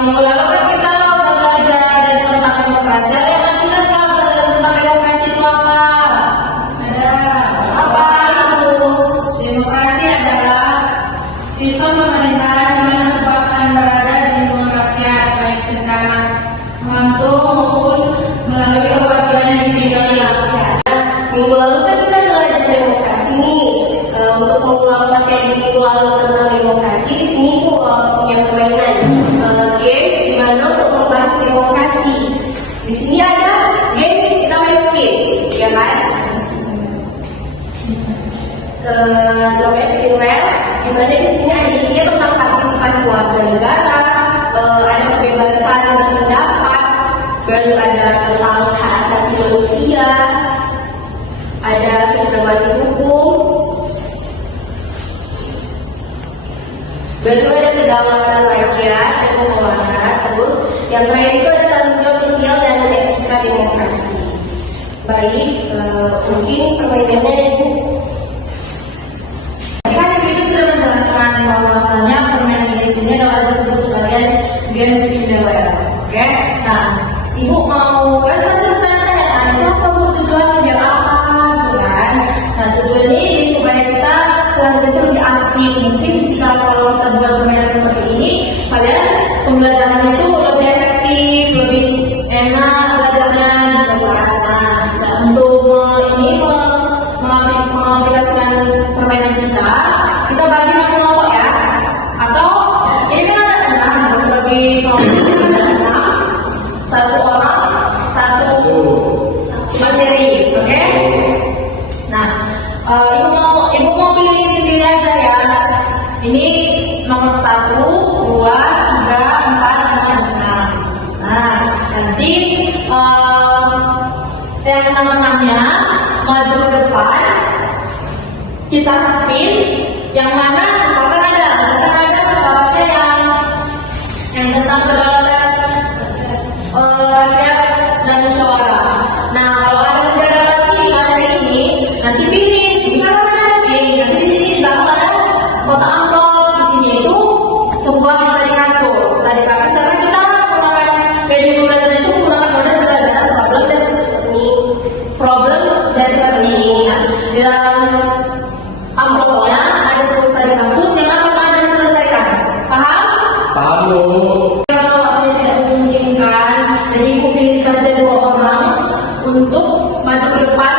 Seminggu lalu kan kita udah belajar tentang demokrasi. Ada yang masih ingat nggak tentang demokrasi itu apa? Ada. Apa itu? Demokrasi adalah sistem pemerintahan di mana kekuasaan berada di lingkungan rakyat, baik secara langsung maupun melalui perwakilan yang dipilih rakyat. Minggu lalu kan kita belajar demokrasi nih. Untuk mengulang materi minggu lalu tentang demokrasi, di sini tuh punya permainan game di mana untuk membahas demokrasi. Di sini ada game kita main spin, ya kan? Namanya spin wheel, di mana di sini ada isinya tentang partisipasi warga negara, ada kebebasan berpendapat, baru ada tentang hak asasi manusia, ada supremasi hukum, baru ada kedaulatan rakyat dan musyawarah. Terus yang terakhir itu ada tanggung jawab sosial dan etika demokrasi. Baik, mungkin permainannya itu. Kan Ibu itu sudah menjelaskan bahwasannya permainan game ini adalah disebut sebagai game spin the wheel. Oke? Nah, Ibu mau kan pasti bertanya-tanya kan, itu apa Bu tujuannya, biar apa gitu kan? Nah, tujuannya ini supaya kita pelajaran itu lebih asik. Mungkin jika kalau kita buat permainan seperti ini, kalian pembelajaran itu lebih efektif, lebih enak belajarnya gitu kan. Nah, untuk mengaplikasikan permainan kita bagi kelompok ya. Atau ini kan ada 6 sebagai kelompok, ada 6, satu orang, satu materi, oke? Nah, ibu mau pilih sendiri aja ya. Ini nomor 1, 2, 3, 4, 5, 6. Nah, nanti yang nomor 6-nya maju ke depan, kita spin, yang mana misalkan ada bahasanya yang tentang kedaulatan rakyat dan musyawarah. Nah, kalau ada negara lagi hari ini, nanti pilih, kita mana spin, nanti di sini dalam ada kotak amplop, isinya itu sebuah studi kasus karena kita menggunakan media pembelajaran itu menggunakan model pembelajaran problem dasar ini. Nah, di dalam amplopnya ada sebuah studi kasus yang akan kalian selesaikan. Paham? Paham Bu. Kalau waktunya tidak memungkinkan, jadi Ibu pilih saja 2 orang untuk maju ke depan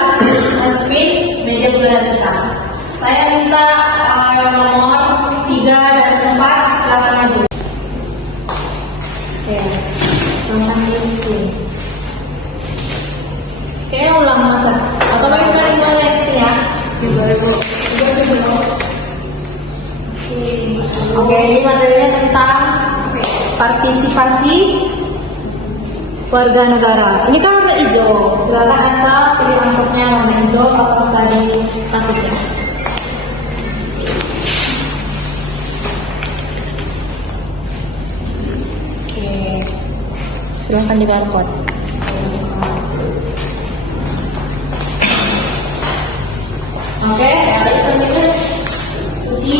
spin media pembelajaran kita. Saya minta nomor 3 dan 4 silakan maju. Oke, langsung spin. Oke, ulang masa. Atau bagaimana dimulai ya? Oke, ini materinya tentang partisipasi warga negara. Ini kan warna hijau. Silakan asal pilih amplopnya warna hijau atau studi kasusnya. Oke, silakan di barcode. Oke, ada selanjutnya uji.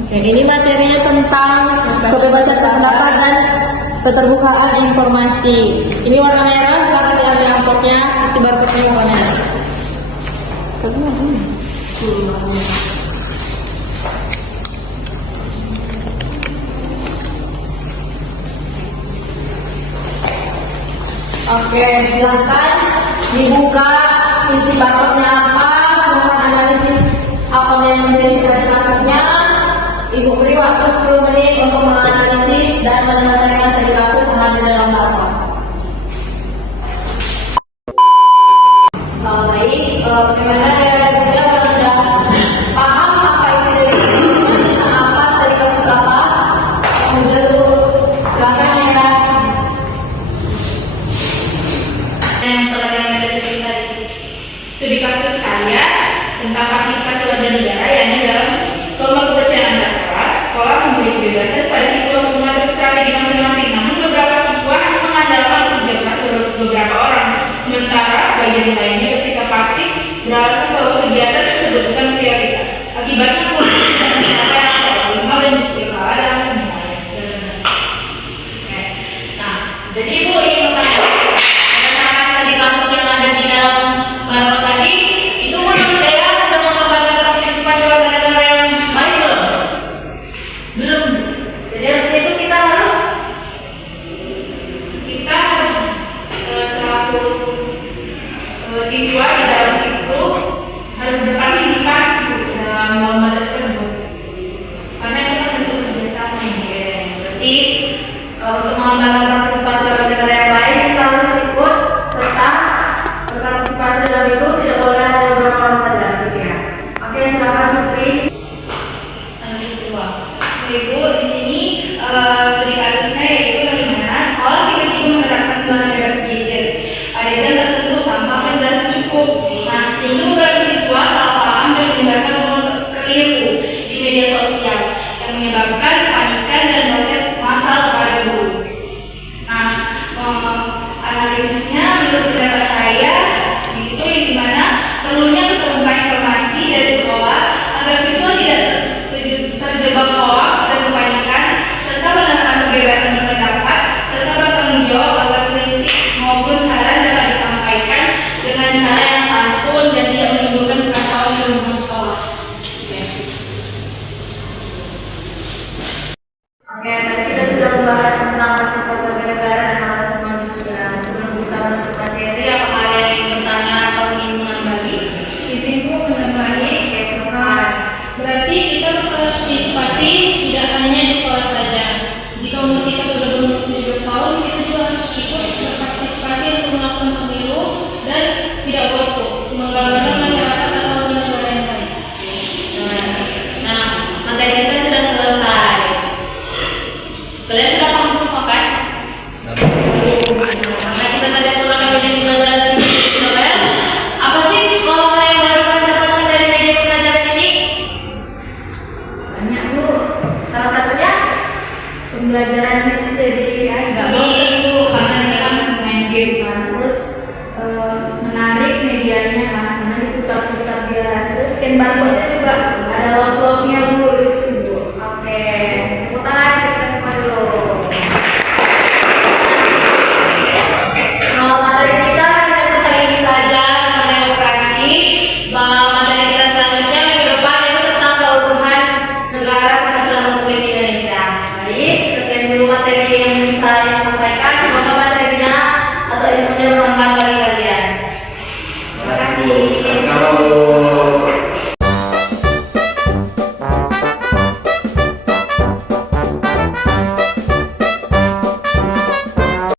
Oke, ini materinya tentang kebebasan pendapat dan keterbukaan informasi. Ini warna merah, silakan diambil amplopnya, isi barcode-nya warna merah. Oke, silakan dibuka isi barcode-nya apa, silakan analisis apa yang menjadi studi kasusnya. Ibu beri waktu 10 menit untuk kebebasan pada siswa untuk mengatur strategi masing-masing. Namun beberapa siswa hanya mengandalkan kerja keras beberapa orang, sementara sebagian lainnya bersikap pasif beralasan bahwa kegiatan tersebut bukan prioritas. Akibatnya proses tidak mencapai hasil optimal dan justru kalah dalam penilaian. Oke. Nah, jadi Ibu ingin bertanya, berdasarkan studi kasus yang ada di dalam Barat tadi, itu menurut Dea sudah menggambarkan partisipasi warga negara yang baik belum? Belum. Jadi harusnya itu kita harus selaku siswa di dalam situ harus berpartisipasi dalam lomba tersebut, karena itu kan bentuk kerjasama ya. Berarti untuk mengembangkan partisipasi warga negara yang baik kita harus ikut serta berpartisipasi dalam itu, tidak boleh hanya beberapa orang saja gitu ya. Oke, silakan Putri. Ibu, di sini studi kasusnya yaitu bagaimana sekolah tiba-tiba menerapkan zona bebas gadget pada jam tertentu tanpa penjelasan cukup. Nah, sehingga beberapa siswa salah paham dan menyebarkan rumor keliru di media sosial yang menyebabkan kepanikan dan protes massal kepada guru. Nah, analisisnya menurut pendapat saya itu yang dimana perlunya keterbukaan informasi dari sekolah agar siswa tidak terjebak hoax dan kepanikan, serta menerapkan kebebasan berpendapat, serta bertanggung jawab agar kritik maupun saran dapat disampaikan dengan cara yang santun dan tidak menimbulkan kekacauan di lingkungan sekolah. Oke, tadi kita sudah membahas tentang partisipasi warga negara dan hak asasi manusia. Sebelum kita menutup materi, apakah ada yang ingin bertanya atau ingin menambahi? Izinku menambahi. Oke, silakan. Berarti kita berpartisipasi tidak hanya di sekolah saja. Jika umur kita sudah berumur 17 tahun, kita juga harus ikut berpartisipasi untuk melakukan pemilu dan tidak golput, menggambarkan masyarakat atau negara yang baik. Nah, materi kita sudah selesai. Kalian sudah paham semua kan? Karena kita tadi menggunakan media pembelajaran di Nobel. Apa sih kalau yang baru kalian dapatkan dari media pembelajaran ini? Banyak Bu. Salah satunya pembelajaran itu jadi nggak bosan Bu, karena kita kan main game kan, terus menarik medianya kan, karena diputar-putar biar terus scan barcode